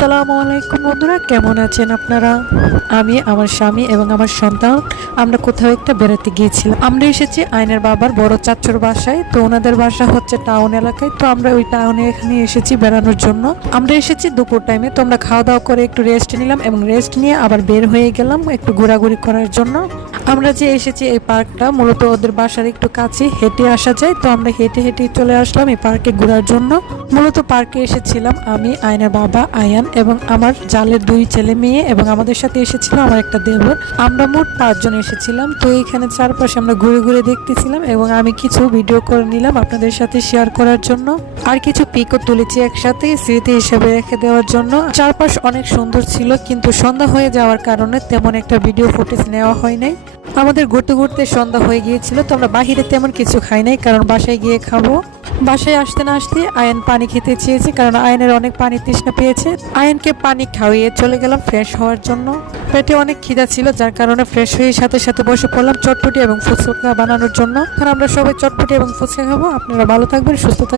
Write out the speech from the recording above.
আসসালামু আলাইকুম বন্ধুরা, কেমন আছেন আপনারা? আমি, আমার স্বামী এবং আমার সন্তান আমরা কোথাও একটা বেড়াতে গিয়েছিলাম। আমরা এসেছি আয়নের বাবার বড় চাচুর বাসায়। তো ওনাদের বাসা হচ্ছে টাউন এলাকায়। তো আমরা ওই টাউনে এখানে এসেছি বেড়ানোর জন্য। আমরা এসেছি দুপুর টাইমে। তো আমরা খাওয়া দাওয়া করে একটু রেস্ট নিলাম এবং রেস্ট নিয়ে আবার বের হয়ে গেলাম একটু ঘোরাঘুরি করার জন্য। আমরা যে এসেছি এই পার্কটা মূলত ওদের বাসার একটু কাছে, হেঁটে আসা যায়। তো আমরা হেঁটে হেঁটে চলে আসলাম এই পার্কে ঘোরার জন্য। মূলত পার্কে এসেছিলাম আমি, আয়নের বাবা আয়ান এবং আমার জালের 2 ছেলে মেয়ে, এবং আমাদের সাথে এসেছিল আমার একটা দেবর। আমরা মোট 5 জন এসেছিলাম। তো এইখানে চারপাশে আমরা ঘুরে ঘুরে দেখতেছিলাম এবং আমি কিছু ভিডিও করে নিলাম আপনাদের সাথে শেয়ার করার জন্য। আর কিছু পিকও তুলেছি একসাথে স্মৃতি হিসেবে রেখে দেওয়ার জন্য। চারপাশ অনেক সুন্দর ছিল, কিন্তু সন্ধ্যা হয়ে যাওয়ার কারণে তেমন একটা ভিডিও ফুটেজ নেওয়া হয় নাই। আমাদের ঘুরতে ঘুরতে সন্ধ্যা হয়ে গিয়েছিল। তো আমরা বাহিরে তেমন কিছু খাই নাই, কারণ বাসায় গিয়ে খাবো। বাসায় আসতে না আসতে আয়ন পানি খেতে চেয়েছে, কারণ আয়নের অনেক পানি তৃষ্ণা পেয়েছে। আয়নকে পানি খাওয়িয়ে চলে গেলাম ফ্রেশ হওয়ার জন্য। পেটে অনেক খিদা ছিল, যার কারণে ফ্রেশ হয়ে সাথে সাথে বসে পড়লাম চটপটি এবং ফুচকা বানানোর জন্য। কারণ আমরা সবাই চটপটি এবং ফুচকা খাবো। আপনারা ভালো থাকবেন, সুস্থ থাকবেন।